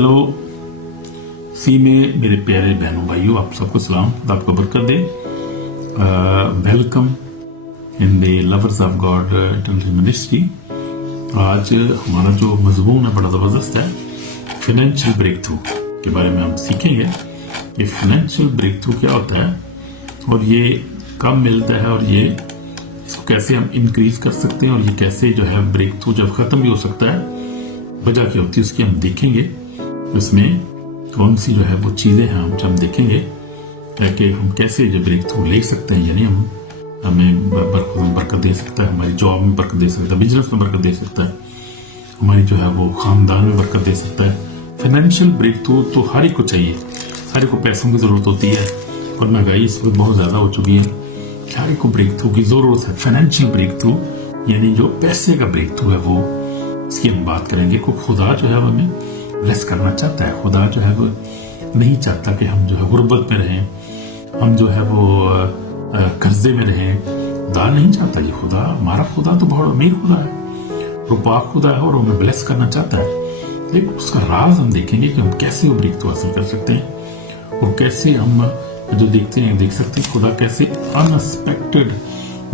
Hello सी में मेरे प्यारे बहनों भाइयों, आप सबको सलाम, खुदा आपको बरकत दे। Welcome in the lovers of God eternal ministry. आज हमारा जो मजमून है बड़ा ज़बरदस्त है। फाइनेंशियल ब्रेक थ्रू के बारे में हम सीखेंगे कि फाइनेंशियल ब्रेक थ्रू क्या होता है और ये कब मिलता है और ये इसको कैसे हम इंक्रीज कर सकते हैं और ये कैसे जो है ब्रेक थ्रू जब ख़त्म भी हो सकता है, वजह क्या होती है उसकी हम देखेंगे। इसमें कौन सी जो है वो चीज़ें हैं हम देखेंगे कि हम कैसे जो ब्रेक थ्रू ले सकते हैं, यानी हमें बरकत दे सकता है, हमारी जॉब में बरकत दे सकता है, बिजनेस में बरकत दे सकता है, हमारी जो है वो खानदान में बरकत दे सकता है। फाइनेंशियल ब्रेक थ्रू तो हर एक को चाहिए, हर एक को पैसों की ज़रूरत होती है और महंगाई इस वक्त बहुत ज़्यादा हो चुकी है। हर एक को ब्रेक थ्रू की ज़रूरत है। फाइनेंशियल ब्रेक थ्रू यानी जो पैसे का ब्रेक थ्रू है वो इसकी हम बात करेंगे। को खुदा जो है हमें ब्लेस करना चाहता है। खुदा जो है वो नहीं चाहता कि हम जो है गुर्बत में रहें, हम जो है वो कर्जे में रहें। खुदा नहीं चाहता ये। खुदा, हमारा खुदा तो बहुत अमीर खुदा है, वो पाक खुदा है और हमें ब्लेस करना चाहता है। लेकिन उसका राज हम देखेंगे कि हम कैसे वो ब्रेक थ्रू हासिल कर सकते हैं और कैसे हम जो देखते हैं देख सकते हैं खुदा कैसे अनएक्सपेक्टेड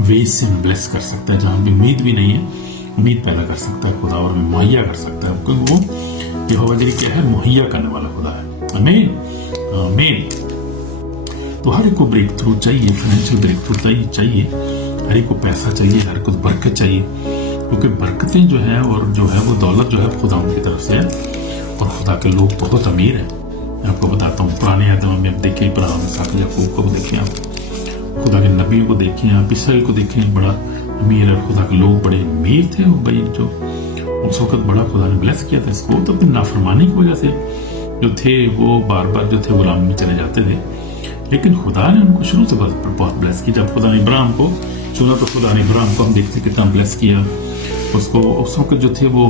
वे से हमें ब्लेस कर सकता है। जहाँ भी उम्मीद भी नहीं है, उम्मीद पैदा कर सकता है खुदा और हमें मुहैया कर सकता है, क्योंकि वो यहोवा जिरे क्या है, मुहैया करने वाला खुदा है। आमीन आमीन। तो हर एक को ब्रेक थ्रू चाहिए, फाइनेंशियल ब्रेक थ्रू चाहिए, हर एक को पैसा चाहिए, हर एक को बरकत चाहिए, क्योंकि बरकतें जो है और जो है वो दौलत जो है खुदा की तरफ से है और खुदा के लोग बहुत अमीर हैं। मैं आपको बताता हूँ, पुराने आदम में आप देखिए, इब्राहिम, इसहाक, याकूब को देखिए, आप खुदा के नबियों को देखिए, आप इसराइल को देखिए, बड़ा अमीर है। खुदा के लोग बड़े अमीर थे और भाई जो उस वक्त बड़ा खुदा ने ब्लेस किया था इसको। तो अपनी नाफरमानी की वजह से जो थे वो बार बार जो थे गुलामी में चले जाते थे, लेकिन खुदा ने उनको शुरू से बहुत ब्लेस किया। जब खुदा ने इब्राहिम को चुना तो खुदा ने इब्राहिम को हम देखते कितना ब्लेस किया उसको। उस वक्त जो थे वो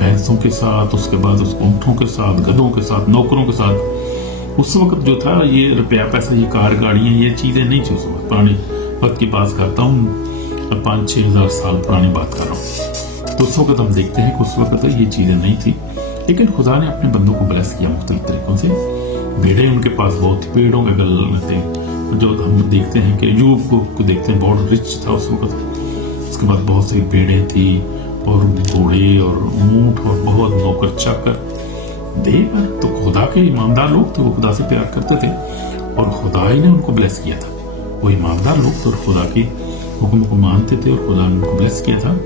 भैंसों के साथ, उसके बाद उसको ऊँटों के साथ, गधों के साथ, नौकरों के साथ। उस वक्त जो था ये रुपया पैसा, ये कार गाड़ियाँ, ये चीज़ें नहीं थी उस वक्त। पुराने वक्त की बात करता हूँ, 5-6 हज़ार साल पुरानी बात कर रहा हूँ। तो उस वक्त हम देखते हैं कि उस वक्त ये चीज़ें नहीं थी, लेकिन खुदा ने अपने बंदों को ब्लेस किया मुख्तलिफ तरीकों से। भेड़ें उनके पास बहुत, पेड़ों के गल थे। जो हम देखते हैं कि यूब को देखते हैं, बहुत रिच था उस वक्त। उसके बाद बहुत सी भेड़ें थी और घोड़े और ऊँट और बहुत नौकर चाकर देवर। तो खुदा के ईमानदार लोग थे, वो खुदा से प्यार करते थे और खुदा ही ने उनको ब्लेस किया था। वो ईमानदार लोग थे और खुदा की हुक्म को मानते थे और खुदा ने उनको ब्लेस किया था।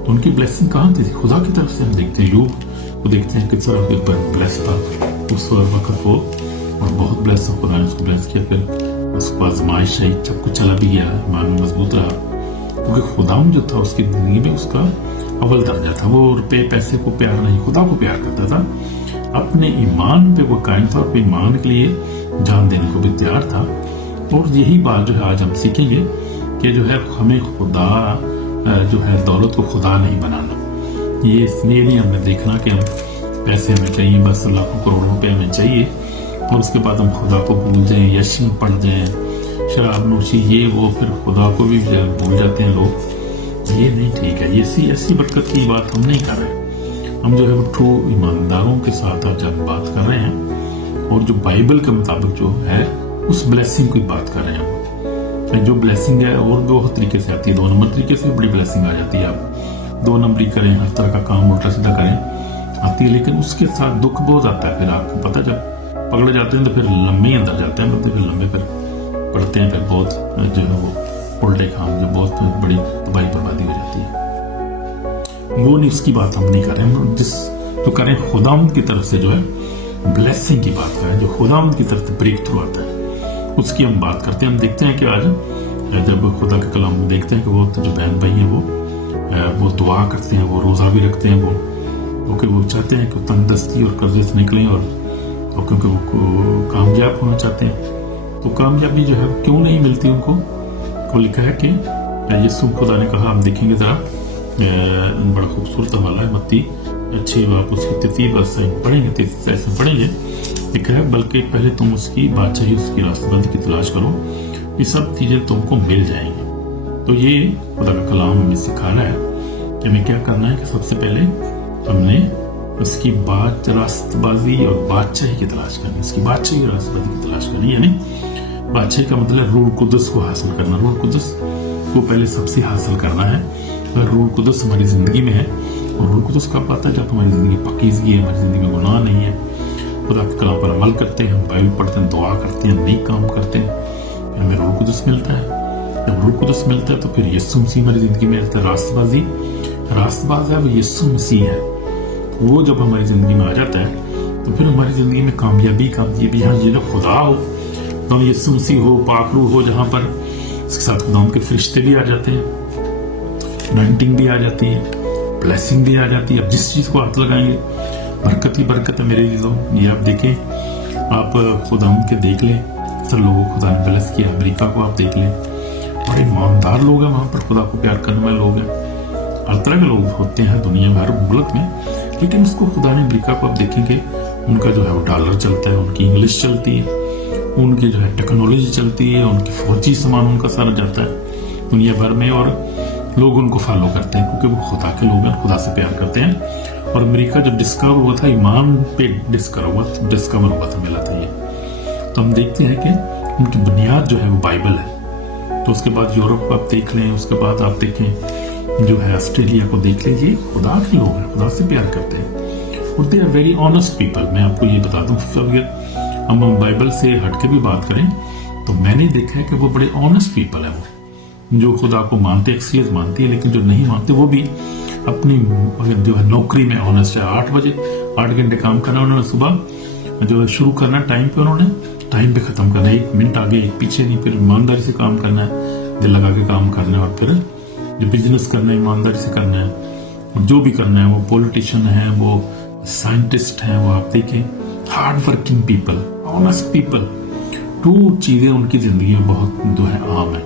तो उनकी ब्लेसिंग कहाँ थी? खुदा की तरफ से। हम देखते हैं यूब को देखते हैं किस तरह ब्लेस था उस वक्त वो, और बहुत ब्लेस था। खुदा ने उसको ब्लेस किया। फिर उसके बाद आजमाइश आई, सब कुछ चला भी गया, ईमान में मजबूत रहा, क्योंकि खुदा जो था उसकी जिंदगी में उसका अव्वल दर्जा था। वो रुपये पैसे को प्यार नहीं, खुदा को प्यार करता था। अपने ईमान पे वो कायम था और ईमान के लिए जान देने को भी तैयार था। और यही बात जो है आज हम सीखेंगे कि जो है हमें खुदा जो है दौलत को खुदा नहीं बनाना। ये इसलिए नहीं हमें देखना कि हम पैसे हमें चाहिए, बस लाखों करोड़ों रुपए हमें चाहिए और उसके बाद हम खुदा को भूल जाएं, यश में पड़ जाएं, शराब नोशी ये वो, फिर खुदा को भी भूल जाते हैं लोग। ये नहीं ठीक है। ये ऐसी बरकत की बात हम नहीं कर रहे। हम जो है वो ट्रू ईमानदारों के साथ आज हम बात कर रहे हैं और जो बाइबल के मुताबिक जो है उस ब्लेसिंग की बात कर रहे हैं। जो ब्लेसिंग है और दो तरीके से आती है। 2 नंबर तरीके से बड़ी ब्लेसिंग आ जाती है। आप 2 नंबरी करें, हर तरह का काम उल्टा सीधा करें, आती है, लेकिन उसके साथ दुख बहुत आता है। फिर आपको पता, जब पकड़े जाते हैं तो फिर लंबे अंदर जाते हैं, तो फिर लंबे फिर पड़ते हैं, फिर बहुत जो है वो उल्टे काम, जो बहुत बड़ी तबाही बर्बादी हो जाती है। वो नहीं, उसकी बात हम नहीं कर रहे। हम जो करें खुदावंद की तरफ से जो है ब्लेसिंग की बात करें, जो खुदावंद की तरफ से ब्रेक थ्रू आता है उसकी हम बात करते हैं। हम देखते हैं कि आज जब खुदा के कलाम में देखते हैं कि वो जो बहन भाई हैं वो दुआ करते हैं, वो रोज़ा भी रखते हैं, वो क्योंकि वो चाहते हैं कि तंदुरुस्ती और कर्जे से निकलें और क्योंकि वो कामयाब होना चाहते हैं। तो कामयाबी जो है क्यों नहीं मिलती उनको? को लिखा है कि यीशु खुदा ने कहा, हम देखेंगे ज़रा, बड़ा खूबसूरत हवाला है मत्ती 6 आप उसकी 33 पढ़ेंगे, 33 पढ़ेंगे। लिखा है, बल्कि पहले तुम उसकी बादशाही, उसकी रास्तबंदी की तलाश करो, ये सब चीज़ें तुमको मिल जाएंगी। तो ये खुदा का कलाम हमें सिखा रहा है कि हमें क्या करना है कि सबसे पहले हमने اس کی راست بازی اور بادشاہی کی تلاش کرنی، اس کی بادشاہی اور راست بازی کی تلاش کرنی، یعنی بادشاہی کا مطلب روح قدس کو حاصل کرنا، روح قدس کو پہلے سب سے حاصل کرنا ہے. اگر روح قدس ہماری زندگی میں ہے، اور روح قدس کب آتا ہے؟ جب ہماری زندگی پاکیزگی ہے، ہماری زندگی میں گناہ نہیں ہے، خدا کے کلام پر عمل کرتے ہیں، ہم بائبل پڑھتے ہیں، دعا کرتے ہیں، نیک کام کرتے ہیں، پھر ہمیں روح قدس ملتا ہے. جب روح قدس ملتا ہے تو پھر یسوع مسیح ہماری زندگی میں آتا ہے. راست باز ہے وہ یسوع مسیح ہے. وہ جب ہماری زندگی میں آ جاتا ہے تو پھر ہماری زندگی میں کامیابی ہاں یہ جب خدا ہو، تو یسوع مسیح ہو، پاک روح ہو جہاں پر، اس کے ساتھ خدا کے فرشتے بھی آ جاتے ہیں، انائنٹنگ بھی آ جاتی ہے، بلیسنگ بھی آ جاتی ہے. اب جس چیز کو ہاتھ لگائیں گے برکت ہی برکت ہے میرے لیے. یہ آپ دیکھیں، آپ خدا کے دیکھ لیں سر لوگوں کو خدا نے بلیس کیا. امریکہ کو آپ دیکھ لیں، بڑے ایماندار لوگ ہیں وہاں پر، خدا کو پیار کرنے والے لوگ ہیں. ہر طرح کے لوگ ہوتے ہیں دنیا میں، ہر ملک میں، لیکن اس کو خدا نے امریکہ کو آپ دیکھیں گے ان کا جو ہے وہ ڈالر چلتا ہے، ان کی انگلش چلتی ہے، ان کی جو ہے ٹیکنالوجی چلتی ہے، ان کی فوجی سامان ان کا سارا جاتا ہے دنیا بھر میں، اور لوگ ان کو فالو کرتے ہیں کیونکہ وہ خدا کے لوگ ہیں، خدا سے پیار کرتے ہیں. اور امریکہ جب ڈسکور ہوا تھا، ایمان پہ ڈسکور ہوا تھا، ملا تھا یہ. تو ہم دیکھتے ہیں کہ ان کی بنیاد جو ہے وہ بائبل ہے. تو اس کے بعد یورپ کو آپ دیکھ لیں، اس کے بعد آپ دیکھیں جو ہے آسٹریلیا کو دیکھ لیں، یہ خدا کے لوگ ہیں، خدا سے پیار کرتے ہیں، اور they are very honest people. میں آپ کو یہ بتا دوں، اگر ہم بائبل سے ہٹ کے بھی بات کریں تو میں نے دیکھا ہے کہ وہ بڑے آنیسٹ پیپل ہیں. وہ جو خدا کو مانتے، اکثریت مانتی ہے، لیکن جو نہیں مانتے وہ بھی اپنی جو ہے نوکری میں آنیسٹ ہے. 8 گھنٹے کام کرنا انہوں نے، صبح جو ہے شروع کرنا ٹائم پہ، انہوں نے ٹائم پہ ختم کرنا، 1 منٹ آگے 1 پیچھے نہیں. پھر ایمانداری سے کام کرنا ہے، دل لگا کے کام کرنا ہے، اور پھر جو بزنس کرنا ہے ایمانداری سے کرنا ہے، اور جو بھی کرنا ہے. وہ پولیٹیشین ہیں، وہ سائنٹسٹ ہیں، وہ آپ دیکھیں hard working people, honest people. 2 چیزیں ان کی زندگی میں بہت جو ہے عام ہے،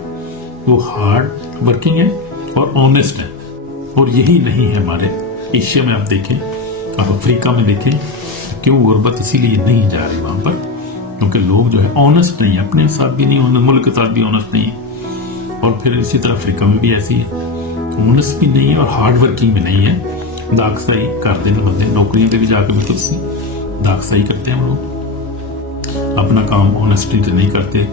وہ ہارڈ ورکنگ ہے اور آنیسٹ ہے. اور یہی نہیں ہے ہمارے ایشیا میں. آپ دیکھیں، آپ افریقہ میں دیکھیں، کیوں غربت اسی لیے نہیں جا رہی وہاں پر، کیونکہ لوگ جو ہے آنیسٹ نہیں ہیں، اپنے ساتھ بھی نہیں، ملک کے ساتھ بھی آنیسٹ نہیں ہے. اور پھر اسی طرح افریقہ میں بھی ایسی ہے، آنیسٹ بھی نہیں ہے اور ہارڈ ورکنگ بھی نہیں ہے. داغسائی کرتے ہیں بندے، نوکریوں پہ بھی جا کے بھی خود سے داغسائی کرتے ہیں. وہ لوگ اپنا کام آنیسٹی سے نہیں کرتے.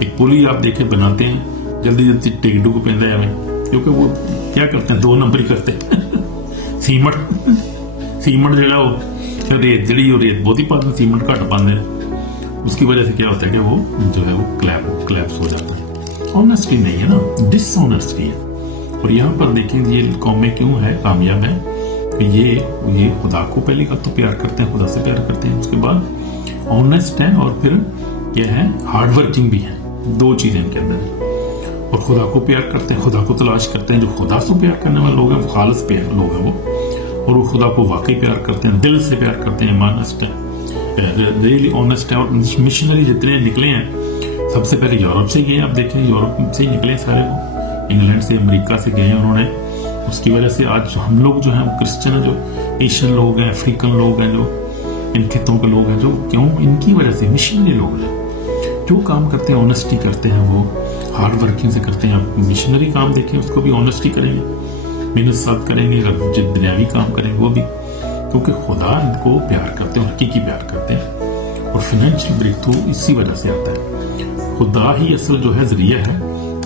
ایک پلی آپ دیکھیں بناتے ہیں، جلدی ٹکٹوں کو پہنتا ہے ہمیں، کیونکہ وہ کیا کرتے ہیں، 2 نمبر ہی کرتے ہیں. سیمنٹ جڑا وہ ریت جڑی، وہ ریت بہت ہی پاتے ہیں، سیمنٹ گھٹ پاتے ہیں. اس کی وجہ سے کیا ہوتا ہے کہ وہ جو ہے وہ کلیپس ہو جاتا ہے. آنیسٹی نہیں ہے نا، ڈس آنیسٹی ہے. اور یہاں پر دیکھیں یہ قومیں کیوں ہے کامیاب ہے، کہ یہ خدا کو پہلے کا تو پیار کرتے ہیں، خدا سے پیار کرتے ہیں، اس کے بعد آنیسٹ ہیں، اور پھر یہ ہے ہارڈ ورکنگ بھی ہیں. 2 چیزیں ان کے اندر ہیں. اور خدا کو پیار کرتے ہیں، خدا کو تلاش کرتے ہیں. جو خدا سے پیار کرنے والے لوگ ہیں وہ خالص پیار لوگ ہیں وہ، اور وہ خدا کو واقعی پیار کرتے ہیں، دل سے پیار کرتے ہیں، آنیسٹ ہیں، ریئلی آنیسٹ ہیں. اور مشنری جتنے نکلے ہیں سب سے پہلے یورپ سے گئے. آپ دیکھیں یورپ سے ہی نکلے سارے، وہ انگلینڈ سے، امریکہ سے گئے ہیں انہوں نے. اس کی وجہ سے آج ہم لوگ جو ہیں کرسچن ہیں، جو ایشین لوگ ہیں، افریقن لوگ ہیں، جو ان خطوں کے لوگ ہیں، جو کیوں ان کی وجہ سے مشنری لوگ ہیں، جو کام کرتے ہیں آنیسٹی کرتے ہیں، وہ ہارڈ ورکنگ سے کرتے ہیں. آپ مشنری کام دیکھیں، اس کو بھی آنیسٹی کریں گے، محنت ساتھ کریں گے. اگر جو دنیاوی کام کریں گے وہ بھی، کیونکہ خدا ان کو پیار کرتے ہیں، حقیقی پیار کرتے ہیں. اور فائنینشیل بریک تھرو اسی وجہ سے آتا ہے. خدا ہی اصل جو ہے ذریعہ ہے.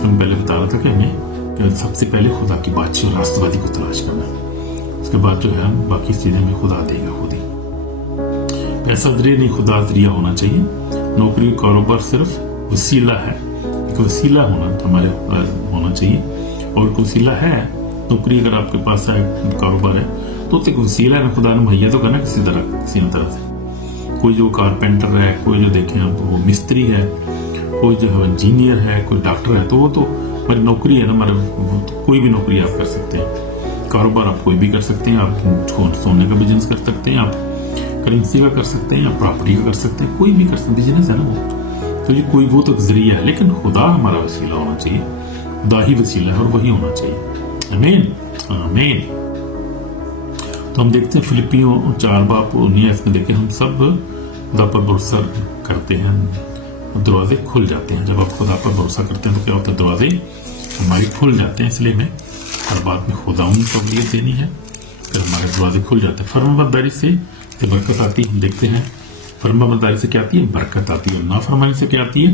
ہم پہلے بتا رہا تھا کہ ہمیں سب سے پہلے خدا کی بادشاہی اور راستہ کو تلاش کرنا ہے. اس کے بعد جو ہے باقی چیزیں ہمیں خدا دے گا خود ہی. پیسہ ذریعہ نہیں، خدا ذریعہ ہونا چاہیے. نوکری کاروبار صرف وسیلہ ہے، ایک وسیلہ ہمارے ہونا چاہیے. اور ایک وسیلہ ہے نوکری، اگر آپ کے پاس ہے کاروبار ہے تو ایک وسیلہ ہے، خدا نے مہیا تو کرنا کسی طرح سے. کوئی جو کارپینٹر ہے، کوئی جو دیکھیں آپ وہ مستری ہے، کوئی جو ہے انجینئر ہے، کوئی ڈاکٹر ہے، تو وہ تو ہماری نوکری ہے نا. کوئی بھی نوکری آپ کر سکتے ہیں، کاروبار آپ کوئی بھی کر سکتے ہیں. آپ سونے کا بزنس کر سکتے ہیں، آپ کرنسی کا کر سکتے ہیں، آپ پراپرٹی کا کر سکتے ہیں، کوئی بھی کر سکتے ہیں، بزنس ہے نا وہ. تو یہ کوئی وہ تو ذریعہ ہے، لیکن خدا ہمارا وسیلہ ہونا چاہیے. خدا ہی وسیلہ ہے اور وہی ہونا چاہیے. آمین آمین. تو ہم دیکھتے ہیں فلپیوں 4:19 اس میں دیکھیں، ہم سب خدا پر بھروسہ کرتے ہیں، دروازے کھل جاتے ہیں. جب آپ خدا پر بھروسہ کرتے ہیں تو کیا ہوتا ہے، دروازے ہماری کھل جاتے ہیں. اس لیے ہمیں ہر بات میں خدا ان کو قبولیت دینی ہے، پھر ہمارے دروازے کھل جاتے ہیں. فرمانبرداری سے برکت آتی ہے. ہم دیکھتے ہیں فرمانبرداری سے کیا آتی ہے؟ برکت آتی ہے. اور نافرمانی سے کیا آتی ہے؟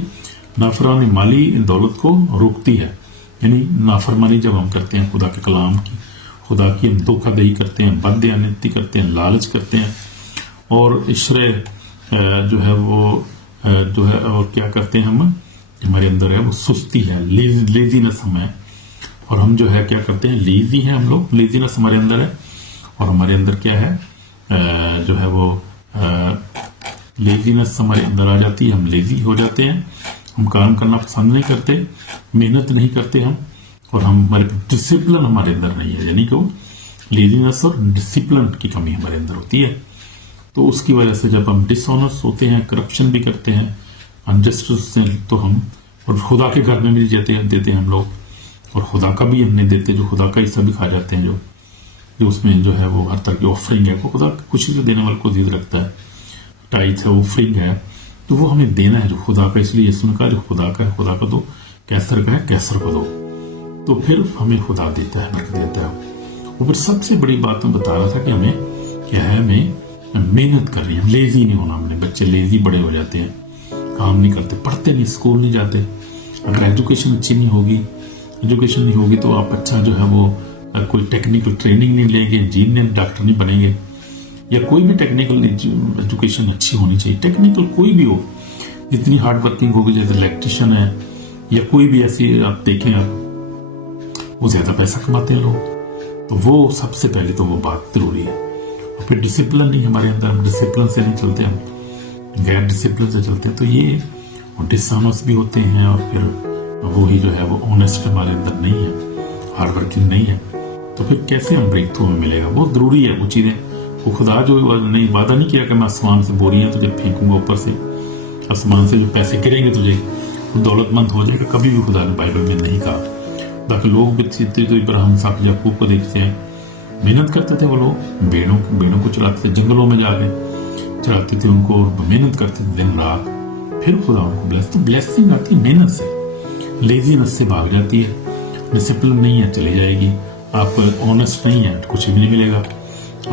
نافرمانی مالی دولت کو روکتی ہے. یعنی نافرمانی جب ہم کرتے ہیں خدا کے کلام کی، خدا کی ہم دھوکہ دہی کرتے ہیں، بد دیانتی کرتے ہیں، لالچ کرتے ہیں، اور عشرے جو ہے وہ جو ہے اور کیا کرتے ہیں ہم، ہمارے اندر ہے وہ سستی ہے، لیزینس ہم ہے. اور ہم جو ہے کیا کرتے ہیں؟ لیزی ہیں ہم لوگ. لیزینس ہمارے اندر ہے. اور ہمارے اندر کیا ہے جو ہے وہ لیزینس ہمارے اندر آ جاتی ہے. ہم لیزی ہو جاتے ہیں. ہم کام کرنا پسند نہیں کرتے، محنت نہیں کرتے ہم. اور ہمارے ڈسپلن ہمارے اندر نہیں ہے. یعنی کہ لیزینس اور ڈسپلن کی کمی ہمارے اندر ہوتی ہے. تو اس کی وجہ سے جب ہم ڈس آنرس ہوتے ہیں، کرپشن بھی کرتے ہیں، انجسٹس سے، تو ہم اور خدا کے گھر میں بھی دیتے ہم لوگ، اور خدا کا بھی ہم نہیں دیتے. جو خدا کا حصہ بھی کھا جاتے ہیں، جو اس میں جو ہے وہ ہر طرح کی آفرنگ ہے، وہ خدا کی خوشی سے دینے والے کو عزیز رکھتا ہے. ٹائٹ ہے، آفرنگ ہے، تو وہ ہمیں دینا ہے جو خدا کا. اس لیے یسوع نے کہا جو خدا کا ہے خدا کو دو، کیسر کا ہے کیسر کو دو. تو پھر ہمیں خدا دیتا ہے، برکت دیتا ہے. اور پھر سب سے بڑی بات میں بتا رہا تھا کہ ہمیں کیا ہے، ہمیں محنت کرنی ہے. لیزی نہیں ہونا ہم نے. بچے لیزی بڑے ہو جاتے ہیں، کام نہیں کرتے، پڑھتے نہیں، اسکول نہیں جاتے. اگر ایجوکیشن اچھی نہیں ہوگی تو آپ اچھا جو ہے وہ کوئی ٹیکنیکل ٹریننگ نہیں لیں گے، انجینئر ڈاکٹر نہیں بنیں گے. یا کوئی بھی ٹیکنیکل ایجوکیشن اچھی ہونی چاہیے. ٹیکنیکل کوئی بھی ہو، جتنی ہارڈ ورکنگ ہوگی، جیسے الیکٹریشین ہے یا کوئی بھی ایسی آپ دیکھیں، آپ وہ زیادہ پیسہ کماتے ہیں لوگ. تو وہ سب سے پہلے تو وہ بات ضروری ہے. اور پھر ڈسپلن نہیں ہمارے اندر. ہم ڈسپلن سے نہیں چلتے، ہم غیر ڈسپلن سے چلتے ہیں. تو یہ ڈس آنرس بھی ہوتے ہیں. اور پھر وہی جو ہے وہ آنیسٹ ہمارے اندر نہیں ہے، ہارڈ ورکنگ نہیں ہے. تو پھر کیسے ہم بریک تھرو میں ملے گا؟ بہت ضروری ہے وہ چیزیں. وہ خدا جو نہیں وعدہ نہیں کیا کہ میں آسمان سے بوریاں تجھے پھینکوں گا اوپر سے، آسمان سے جو پیسے گریں گے تجھے دولت مند ہو جائے گا. کبھی بھی خدا نے بائبل میں نہیں کہا. باقی لوگ بھی تو ابراہیم، اسحاق، یعقوب کو دیکھتے ہیں، محنت کرتے تھے. وہ لوگ بیڑوں کو چلاتے تھے، جنگلوں میں جا کے چلاتے تھے ان کو، محنت کرتے تھے دن رات. پھر خدا ان کو تو بلیسنگ آتی ہے محنت سے. لیزینس سے بھاگ جاتی ہے. ڈسپلن نہیں ہے، چلی جائے گی. آپ آنیسٹ نہیں ہیں، کچھ بھی نہیں ملے گا.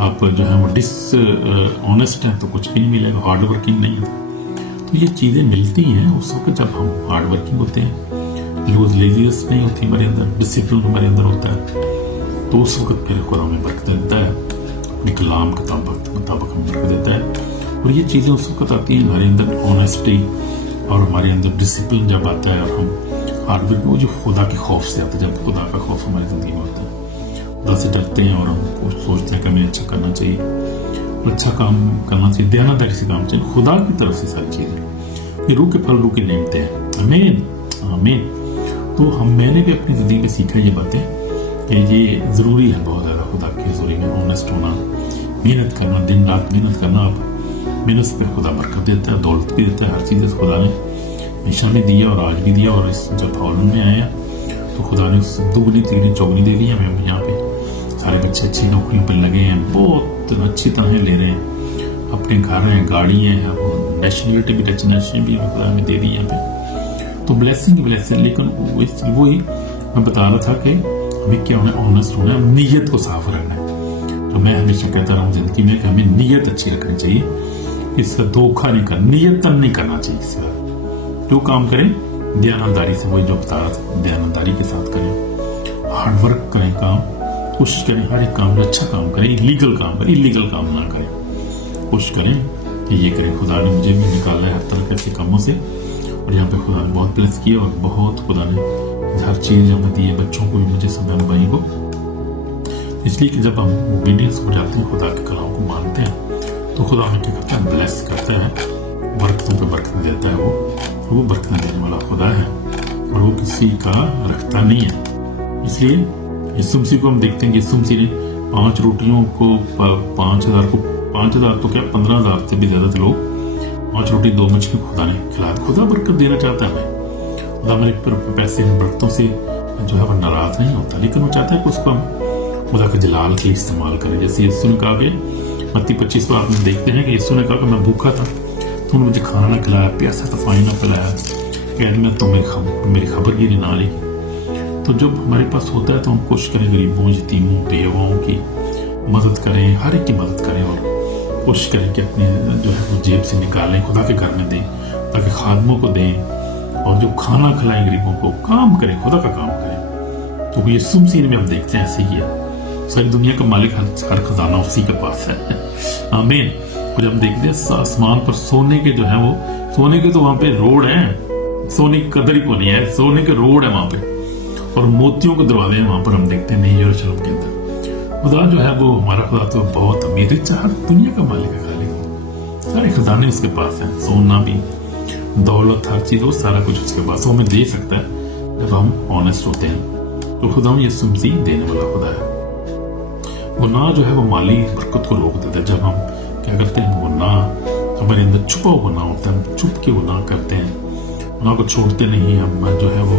آپ جو ہے وہ ڈس آنیسٹ ہیں تو کچھ بھی نہیں ملے گا. ہارڈ ورکنگ نہیں ہے. تو یہ چیزیں ملتی ہیں اس وقت جب ہم ہارڈ ورکنگ ہوتے ہیں. لیزینس نہیں ہوتی ہمارے اندر، ڈسپلن ہمارے اندر ہوتا ہے. تو اس وقت پھر خدا ہمیں برکت دیتا ہے، اپنے کلام کے مطابق ہمیں برکت دیتا ہے. اور یہ چیزیں اس وقت آتی ہیں ہمارے اندر آنیسٹی، اور ہمارے اندر ڈسپلن جب آتا ہے، اور ہم ہارڈ ورک، وہ جو خدا کے خوف سے آتا ہے. جب خدا کا خوف ہماری زندگی میں ہوتا ہے، خدا سے ڈرتے ہیں، اور ہم سوچتے ہیں کہ ہمیں اچھا کرنا چاہیے، اور اچھا کام کرنا چاہیے، دیانتداری سے کام چاہیے. خدا کی طرف سے ساری چیزیں، یہ روح کے پھل روح کے نعمتیں ہیں. آمین آمین. تو میں نے بھی اپنی زندگی میں سیکھا یہ باتیں کہ یہ ضروری ہے بہت زیادہ خدا کی حضوری میں آنیسٹ ہونا، محنت کرنا، دن رات محنت کرنا. آپ محنت سے خدا برکت دیتا ہے، دولت بھی دیتا ہے. ہر چیز خدا نے نشانی دیا اور آج بھی دیا. اور اس جب ہالینڈ میں آیا تو خدا نے دوگنی تیگنی چوگنی دے دی ہمیں. یہاں پہ سارے بچے اچھی نوکریوں پہ لگے ہیں، بہت اچھی طرح لے رہے ہیں، اپنے گھر ہیں، گاڑی ہیں، نیشنلٹی بھی ڈچ نیشنل بھی خدا ہمیں دے دی یہاں پہ. تو بلیسنگ. لیکن وہی میں بتا رہا تھا کہ ہمیں کیا ہونا ہے، آنیسٹ ہونا ہے، نیت کو صاف رکھنا ہے. تو میں ہمیشہ کہتا رہا ہوں زندگی میں کہ ہمیں نیت اچھی رکھنی چاہیے. اس کا دھوکھا نہیں کرنا، نیتن نہیں کرنا چاہیے. اس کا جو کام کریں دیانتداری سے، وہی جو بتا رہا تھا، دیانتداری کے ساتھ کریں، ہارڈ ورک کریں، کام کوشش کریں، ہر ایک کام جو اچھا کام کریں، لیگل کام کریں، انلیگل کام نہ کریں. کوشش کریں کہ یہ کریں. خدا نے مجھے بھی نکالا ہے ہر طرح کے اچھے کاموں سے، اور یہاں پہ خدا نے بہت بلیس کیا، اور بہت خدا نے ہر چیز ہمیں دی ہے، بچوں کو بھی، مجھے سب بہن بھائی کو. اس لیے کہ جب ہم اوبیڈینس ہو جاتے ہیں، خدا کے کلام کو مانتے ہیں، تو خدا ہمیں کیا کرتا ہے؟ بلیس کرتا ہے، برکتوں پہ برکت دیتا ہے. وہ برکت دینے والا خدا ہے، اور وہ کسی کا رکھتا نہیں ہے. اس لیے یسوع مسیح کو ہم دیکھتے ہیں کہ یسوع مسیح نے 5 روٹیوں کو 5,000 تو کیا 15,000 سے بھی زیادہ لوگ 5 روٹی 2 مچھلی خدا نے کھلایا. خدا برکت دینا چاہتا ہے ہمیں. خدا ہمارے پیسے برکتوں سے جو ہے وہ ناراض نہیں ہوتا، لیکن وہ چاہتا ہے کہ اس کو ہم خدا کے جلال کے لیے استعمال کریں. جیسے یسوع نے کہا کہ متی 25 میں آپ دیکھتے ہیں کہ یسوع نے کہا کہ میں بھوکا تھا، تم نے مجھے کھانا نہ کھلایا، پیاسا تھا، پانی نہ پلایا، کہ میں تو میری خبر گیری نہ لی. تو جب ہمارے پاس ہوتا ہے تو ہم کوشش کریں غریبوں، یتیموں، بیواؤں کی मदद करें, हर एक की मदद करें और कोशिश करें कि अपनी जो है वो जेब से निकालें, खुदा के घर में दें ताकि खादमों को दें, और जो खाना खिलाएं गरीबों को, काम करें, खुदा का काम करें। तो यीशु मसीह में हम देखते हैं ऐसे किया। सारी दुनिया का मालिक हर खजाना उसी के पास है। आमीन। और हम देखते हैं आसमान पर सोने के जो है वो, सोने के तो वहां पे रोड है, सोने की कदर ही को नहीं है, सोने के रोड है वहां पे, और मोतियों के दरवाजे हैं वहां पर। हम देखते हैं नई यरूशलेम के अंदर खुदा जो है वो, हमारा खुदा तो बहुत अमीर है, हर दुनिया का मालिक है, खाली सारे खजाने उसके पास हैं, सोना भी, दौलत, हर चीज, वो सारा कुछ उसके पास, वो हमें दे सकता है जब हम ऑनेस्ट होते हैं। तो खुदा यीशु मसीह देने वाला खुदा है। वो ना जो है वो माली बरकत को रोक देता है। जब हम क्या करते हैं, वो ना हमारे अंदर छुपा हुआ ना होता है, हम छुप के वो ना करते हैं, ना को छोड़ते नहीं हम जो है वो,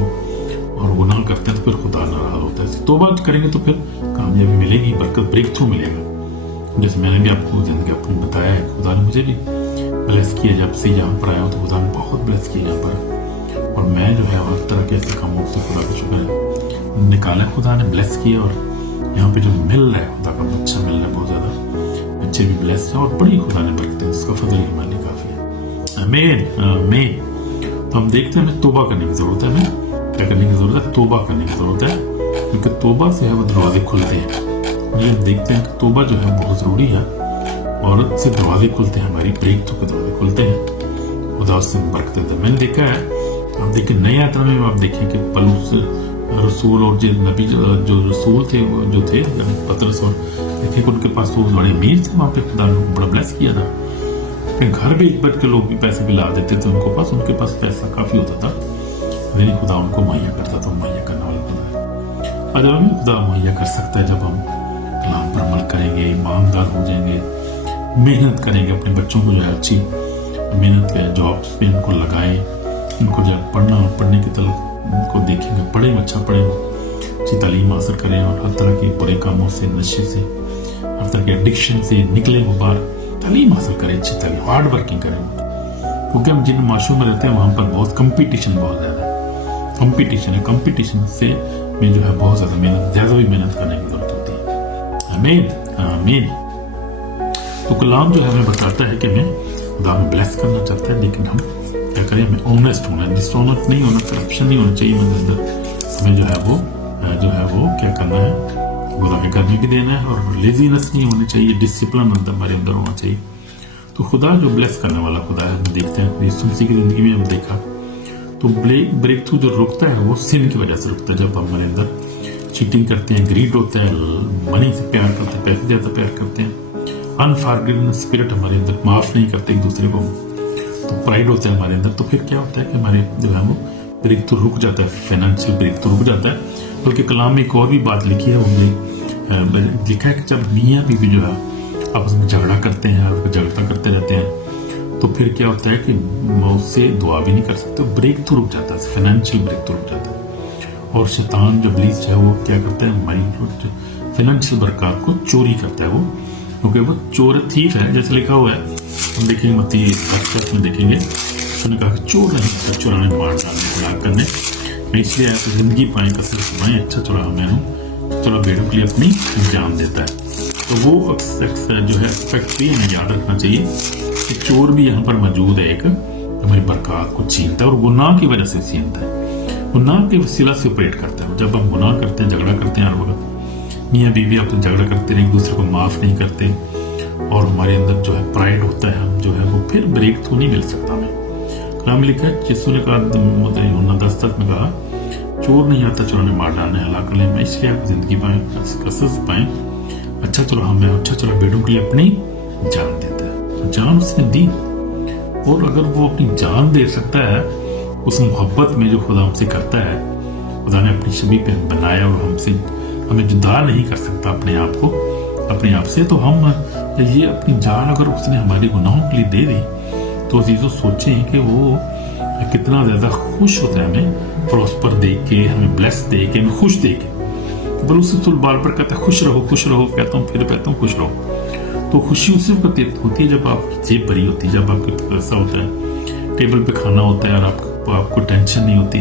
और वो ना करते हैं तो फिर खुदा नाराज होता है। तौबा करेंगे तो फिर कामयाबी मिलेगी, बरकत, ब्रेक थ्रू मिलेगा। जैसे मैंने भी आपको जिंदगी अपनी बताया है, खुदा ने मुझे भी ब्लेस किया। जब से यहाँ पर आया हूँ तो खुदा ने बहुत ब्लेस किया यहाँ पर, और मैं जो है हर तरह के ऐसे कामों से खुदा का शुक्र निकाला, खुदा ने ब्लेस किया। और यहाँ पे जो मिल रहा है खुदा का बच्चा मिल रहा है, बहुत ज्यादा बच्चे भी ब्लेस है, और बड़ी खुदा ने बरकत है, उसका फजल ही हमारे लिए काफी है। आमीन आमीन। तो हम देखते हैं हमें तौबा करने की जरूरत है, हमें क्या करने की जरूरत है, तौबा करने की जरूरत है, क्योंकि तौबा से है वो दरवाजे खुलते हैं। ये हम देखते हैं कि तौबा जो है बहुत जरूरी है, और इससे दरवाजे खुलते हैं, हमारी ब्रेक थ्रू के दरवाजे खुलते हैं, खुदा उससे बरकत देता है। मैंने देखा है, आप देखें नए यात्रा में आप देखें कि पलूस रसूल और जो नबी जो रसूल थे, जो थे पतरस, और देखे कि उनके पास तो बड़े अमीर थे, वहां पे खुदा ने बड़ा ब्लेस किया था। फिर घर भी बैठ के लोग भी पैसे भी ला देते थे उनके पास पैसा काफी होता था, लेकिन खुदा उनको मुहैया करता था, मुहैया करने वाला खुदा है। आज हमें खुदा मुहैया कर सकता है जब हम कलाम पर अमल करेंगे, ईमानदार हो जाएंगे, मेहनत करेंगे, अपने बच्चों को जो है अच्छी मेहनत के जॉब्स पे उनको लगाएं, उनको जो पढ़ने की तरफ उनको देखेंगे, पढ़े, अच्छा पढ़े, अच्छी तालीम हासिल करें, और हर तरह के बुरे कामों से, नशे से, हर तरह के एडिक्शन से निकले, वो बाहर तालीम हासिल करें, अच्छी तालीम, हार्ड वर्किंग करें, क्योंकि हम जिन माशरों में रहते हैं वहां पर बहुत कंपटीशन, बहुत ज्यादा कंपटीशन है। कंपटीशन से में जो है बहुत ज्यादा भी मेहनत करने की जरूरत होती है। आमीन आमीन। तो कलाम जो है हमें बताता है कि हमें खुदा हमें ब्लेस करना चाहता है, लेकिन हम क्या करें, हमें ऑनेस्ट होना है, डिसऑनेस्ट नहीं होना, करप्शन नहीं होना चाहिए हमारे अंदर। हमें जो है वो क्या करना है, खुदा के घर में भी देना है, और लेजीनेस नहीं होनी चाहिए, डिसिप्लिन हमारे अंदर होना चाहिए। तो खुदा जो ब्लेस करने वाला खुदा है, हम देखते हैं यीशु मसीह की जिंदगी में हम देखा, तो ब्रेक थ्रू जो रुकता है वो सिन की वजह से रुकता है। जब हम हमारे अंदर चीटिंग करते हैं, ग्रीड होते हैं, मनी से प्यार करते हैं, पैसे ज्यादा प्यार करते हैं, अनफॉरगिवनेस स्पिरिट हमारे अंदर, माफ नहीं करते एक दूसरे को, तो प्राइड होता है हमारे अंदर, तो फिर क्या होता है कि हमारे जो है वो ब्रेक थ्रू रुक जाता है, फाइनेंशियल ब्रेक थ्रू रुक जाता है। बल्कि कलाम में एक और भी बात लिखी है, उन्होंने लिखा है कि जब मियाँ बीवी जो है आपस में झगड़ा करते हैं, झगड़ा करते रहते हैं, तो फिर क्या होता है कि उससे दुआ भी नहीं कर सकते, ब्रेक थ्रू रुक जाता है, फाइनेंशियल ब्रेक थ्रू रुक जाता है। और शैतान जो इब्लीस है वो क्या करता है, हमारी फाइनेंशियल बरकत को चोरी करता है वो, क्योंकि वो चोर थीफ है, जैसे लिखा हुआ है, हम देखेंगे मत्ती 10 में देखेंगे, उसने कहा कि चोर नहीं, चुराने, मार डालने, हलाक करने, मैं इसलिए आया तो जिंदगी पाए, कसर कमाए, अच्छा चुरा मैं हूँ, चलो बेड़ों के लिए अपनी जान देता है। तो वो जो है एक्सपेक्ट भी हमें याद रखना चाहिए कि चोर भी यहाँ पर मौजूद है, एक हमारी बरकत को छीनता है, और गुनाह की वजह से छीनता है, गुनाह के वसीला से ऑपरेट करता है। जब हम गुनाह करते हैं, झगड़ा करते हैं, हर वक्त मियाँ बीवी आप तो झगड़ा करते रहे, एक दूसरे को माफ नहीं करते, और हमारे अंदर जो है प्राइड होता है, हम जो है वो फिर ब्रेक थ्रू नहीं मिल सकता हमें। कलाम लिखा है, यीशु ने कहा 10 में कहा, चोर नहीं आता चुराने, मार डालने, हलाक करने, मैं इसलिए आप जिंदगी पाए, कसस पाए, अच्छा चलो हमें, अच्छा चलो बेटों के लिए अपनी जान देता है। जान उसने दी, और अगर वो अपनी जान दे सकता है उस मोहब्बत में जो खुदा हमसे करता है, खुदा ने अपनी छवि पे बनाया, और हमें जुदा नहीं कर सकता अपने आप से, तो हम ये अपनी जान अगर उसने हमारे गुनाहों के लिए दे दी, तो चीजों सोचें कि वो कितना ज्यादा खुश होता है हमें प्रॉस्पर देख के, हमें ब्लेस देख के, हमें खुश देख के। बल उससे बार बार कहता है खुश रहो, कहता हूँ, फिर कहता हूँ खुश रहो। तो खुशी उसी वक्त होती है जब आपकी जेब भरी होती है, जब आपके पैसा होता है, टेबल पे खाना होता है, और आपको टेंशन नहीं होती,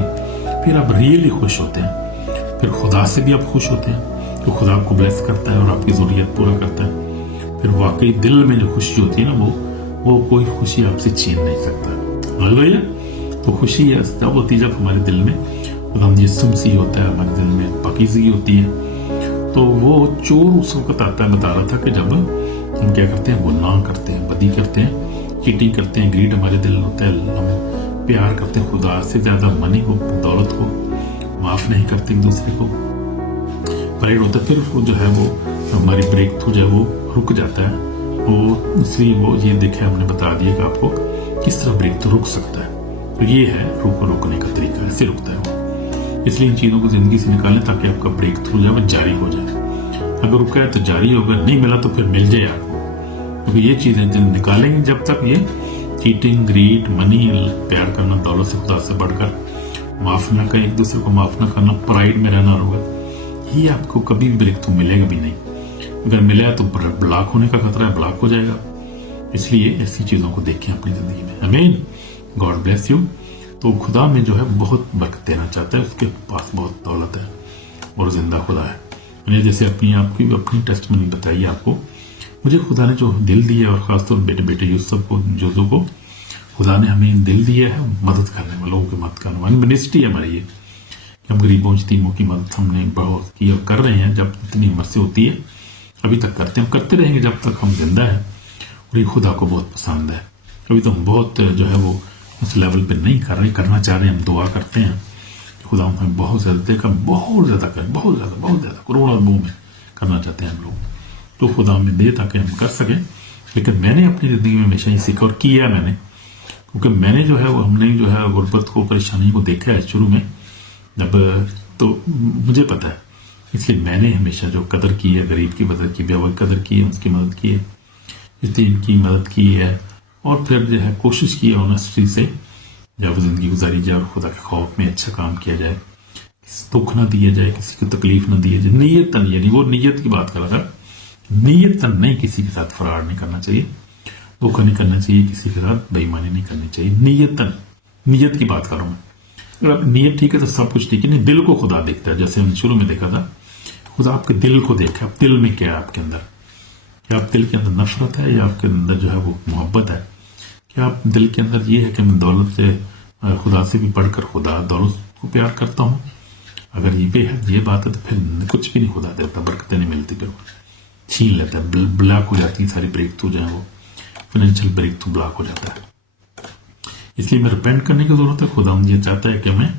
फिर आप रियली खुश होते हैं, फिर खुदा से भी आप खुश होते हैं, तो खुदा आपको ब्लेस करता है और आपकी ज़रूरियत पूरा करता है, फिर वाकई दिल में जो खुशी होती है ना, वो कोई खुशी आपसे छीन नहीं सकता। हालेलुया। तो खुशी है तब होती है जब हमारे दिल में खुदा यीशु मसीह होता है, हमारे दिल में पाकीज़गी होती है। तो वो चोर उस वक्त आता है, बता रहा था कि जब हम क्या करते हैं, गुनाह करते हैं, बदी करते हैं, चीटिंग करते हैं, ग्रीड हमारे दिल होता है, हम प्यार करते हैं खुदा से ज्यादा, मनी को, दौलत को, माफ नहीं करते एक दूसरे को, प्राइड होता है, फिर वो जो है वो हमारी ब्रेक थ्रू जो है वो रुक जाता है। वो इसलिए वो ये देखे हमने बता दिया कि आपको किस तरह ब्रेक थ्रू रुक सकता है। तो ये है रुकने का तरीका, ऐसे रुकता है वो। इसलिए इन चीजों को जिंदगी से निकालें ताकि आपका ब्रेक थ्रू जो है वो जारी हो जाए। अगर रुका है तो जारी होगा, नहीं मिला तो फिर मिल जाए आपको, क्योंकि ये चीजें निकालेंगे जब तक ये चीटिंग, ग्रीड, मनी, प्यार करना, दौलत से, खुदा से बढ़कर, माफ ना करें, एक दूसरे को माफ ना करना, प्राइड में रहना होगा, ये आपको कभी भी ब्रेक थ्रू मिलेगा भी नहीं। अगर मिला है तो ब्लॉक होने का खतरा है, ब्लॉक हो जाएगा। इसलिए ऐसी चीजों को देखें अपनी जिंदगी में। आमीन। God bless you. तो खुदा में जो है बहुत बरकत देना चाहता है, उसके पास बहुत दौलत है और जिंदा खुदा है। मैंने जैसे अपनी टेस्टमनी बताई आपको, मुझे खुदा ने जो दिल दिया, और खासतौर बेटे बेटे यूसुफ को, जोजो को, खुदा ने हमें दिल दिया है मदद करने में, लोगों की मदद करने वाली मिनिस्ट्री है हमारी ये, कि हम गरीबों यतीमों की मदद हमने बहुत की और कर रहे हैं। जब इतनी उम्र से होती है अभी तक करते हैं, हम करते रहेंगे जब तक हम जिंदा है, और ये खुदा को बहुत पसंद है। अभी तो हम बहुत जो है वो उस लेवल पे नहीं कर रहे, करना चाह रहे हैं, हम दुआ करते हैं खुदा हमें बहुत ज्यादा देकर, बहुत ज्यादा करें, बहुत ज्यादा करोड़ों अरबों में करना चाहते हैं हम लोग। तो खुदा हमें दे ताकि हम कर सकें। लेकिन मैंने अपनी जिंदगी में हमेशा ही सीखा और किया मैंने, क्योंकि मैंने जो है वो, हमने जो है गुर्बत को, परेशानी को देखा है शुरू में जब, तो मुझे पता है। इसलिए मैंने हमेशा जो कदर की है, गरीब की मदद की, बेवा की कदर की है, उसकी मदद की है, यतीम की मदद की है, और फिर जो है कोशिश की है ऑनेस्टी से जब जिंदगी गुजारी जाए और खुदा के खौफ में अच्छा काम किया जाए, दुख ना दिया जाए, किसी को तकलीफ ना दी जाए, नीयतन, यानी वो नीयत की बात कर रहा था, नीयतन नहीं, किसी के साथ फरार नहीं करना चाहिए, धोखा नहीं करना चाहिए, किसी के साथ बेईमानी नहीं करनी चाहिए, नीयतन, नीयत की बात कर रहा हूं। अगर आप नीयत ठीक है तो सब कुछ ठीक है। नहीं, दिल को खुदा देखता है, जैसे हमने शुरू में देखा था, खुदा आपके दिल को देखा, आप दिल में क्या है आपके अंदर, क्या आप दिल के अंदर नफरत है या आपके अंदर जो है वो मोहब्बत है, क्या आप दिल के अंदर ये है कि मैं दौलत से, खुदा से भी बढ़कर खुदा दौलत को प्यार करता हूं। अगर ये बात है तो फिर कुछ भी नहीं खुदा देता, बरकतें नहीं मिलती, फिर छीन लेता है, ब्लॉक हो जाती है सारी ब्रेक थ्रू, जो है वो फाइनेंशियल ब्रेक थ्रू ब्लॉक हो जाता है। इसलिए मैं रिपेंट करने की जरूरत है। खुदा ये चाहता है कि मैं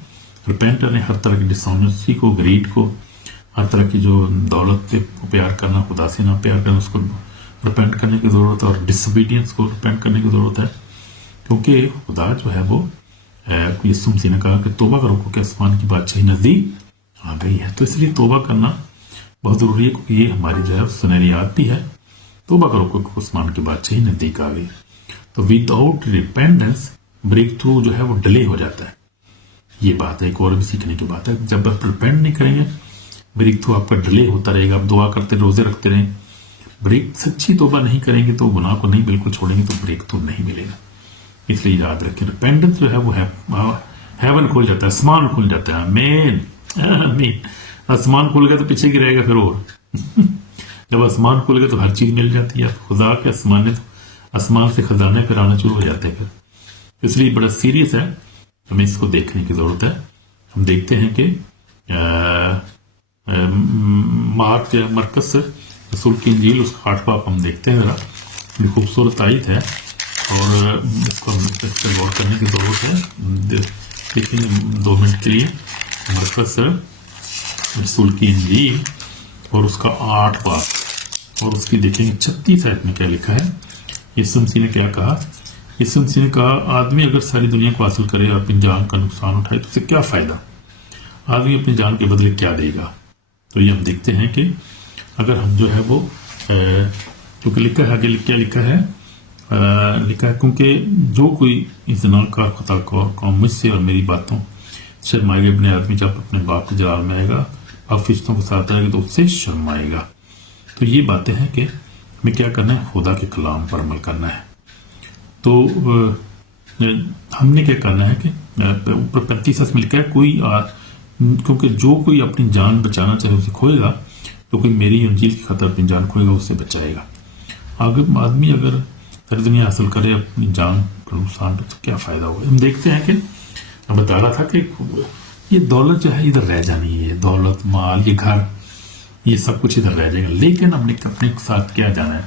रिपेंट करें हर तरह की डिसऑनेस्टी को, ग्रीड को, हर तरह की जो दौलत पे प्यार करना, खुदा से ना प्यार करना, उसको रिपेंट करने की जरूरत है, और डिसोबीडियंस को रिपेंट करने की जरूरत है। क्योंकि खुदा जो है वो, यीशु मसीह ने कहा कि तौबा करो क्योंकि आसमान की बादशाही नजदीक आ गई है। तो इसलिए तौबा करना बहुत जरूरी है, क्योंकि ये हमारी जो है सुनहरी आदती है। तौबा करो क्योंकि आसमान की बादशाही नजदीक आ गई। तो विदाउट रिपेंटेंस ब्रेक थ्रू जो है वो डिले हो जाता है। ये बात है, एक और भी सीखने की बात है। जब आप रिपेंट नहीं करेंगे, ब्रेक थ्रू आपका डिले होता रहेगा। आप दुआ करते, रोजे रखते रहें, ब्रेक सच्ची तौबा नहीं करेंगे, तो गुनाह को नहीं बिल्कुल छोड़ेंगे, तो ब्रेक थ्रू नहीं मिलेगा। इसलिए याद रखें, रिपेंटेंस जो है वो है, हेवन खुल जाता है, आसमान खुल जाता है। आमीन आमीन। आसमान खुल गया तो पीछे की रहेगा फिर और जब आसमान खुल गया तो हर चीज मिल जाती है। खुदा के आसमान से खजाने फिर आना शुरू हो जाते हैं फिर। इसलिए बड़ा सीरियस है, हमें इसको देखने की जरूरत है। हम देखते हैं कि मरकस रसूल की इंजील उसका 8 बाब हम देखते हैं, जरा बड़ी खूबसूरत आयत है और इसको हम गौर करने की जरूरत है। देखेंगे 2 मिनट के लिए मरकस रसूल की इंजील और उसका 8 बाब और उसकी देखेंगे 36 आयत में क्या लिखा है। यीशु मसीह ने क्या कहा। यीशु मसीह ने कहा, आदमी अगर सारी दुनिया को हासिल करे और अपनी जान का नुकसान उठाए तो उसे क्या फायदा, आदमी अपनी जान के बदले क्या देगा। तो ये हम देखते हैं कि अगर हम जो है वो क्योंकि लिखा है, आगे क्या लिखा है, क्योंकि जो कोई इस ना का खुदा को मुझसे और मेरी बातों शर्माएगा, अपने आदमी जब अपने बाप के जलाल में आएगा, आप फरिश्तों के साथ आएगा तो उससे शर्माएगा। तो ये बातें हैं कि हमें क्या करना है, खुदा के कलाम पर अमल करना है। तो हमने क्या करना है कि ऊपर 35 में लिखा है, क्योंकि जो कोई अपनी जान बचाना चाहे उसे खोएगा, تو کوئی میری انجیل کی خاطر اپنی جان کھوئے گا، اس سے بچائے گا۔ اگر آدمی اگر ساری دنیا حاصل کرے اپنی جان کا نقصان تو کیا فائدہ ہوگا؟ ہم دیکھتے ہیں کہ میں بتا رہا تھا کہ یہ دولت جو ہے ادھر رہ جانی ہے، دولت، مال، یہ گھر، یہ سب کچھ ادھر رہ جائے گا، لیکن ہم نے اپنے ساتھ کیا جانا ہے؟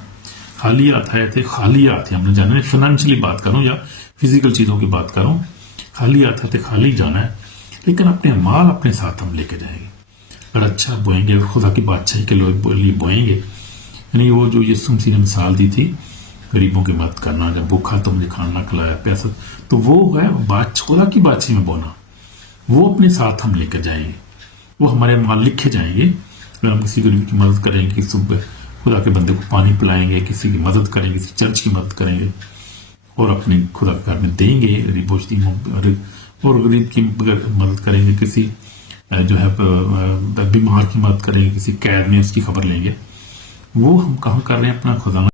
خالی ہاتھ آئے تھے، خالی ہاتھ ہم نے جانا ہے۔ فائنینشلی بات کروں یا فزیکل چیزوں کی بات کروں، خالی ہاتھ آئے تھے، خالی جانا ہے، لیکن اپنے مال اپنے ساتھ ہم لے کے جائیں گے۔ اگر اچھا بوئیں گے، خدا کی بادشاہی کے لیے بوئیں گے، یعنی وہ جو یسوع مسیح نے مثال دی تھی غریبوں کی مدد کرنا، جب بھوکا تو مجھے کھانا کھلایا، پیسہ، تو وہ ہے خدا کی بادشاہی میں بونا، وہ اپنے ساتھ ہم لے کر جائیں گے، وہ ہمارے مال لکھے جائیں گے۔ اگر ہم کسی غریب کی مدد کریں گے، کسی خدا کے بندے کو پانی پلائیں گے، کسی کی مدد کریں گے، کسی چرچ کی مدد کریں گے، اور اپنے خدا کے گھر میں دیں گے، غریب و یتیموں اور غریب کی مدد کریں گے، کسی جو ہے بیمار کی مدد کریں گے، کسی قید میں اس کی خبر لیں گے، وہ ہم کہاں کر رہے ہیں؟ اپنا خدا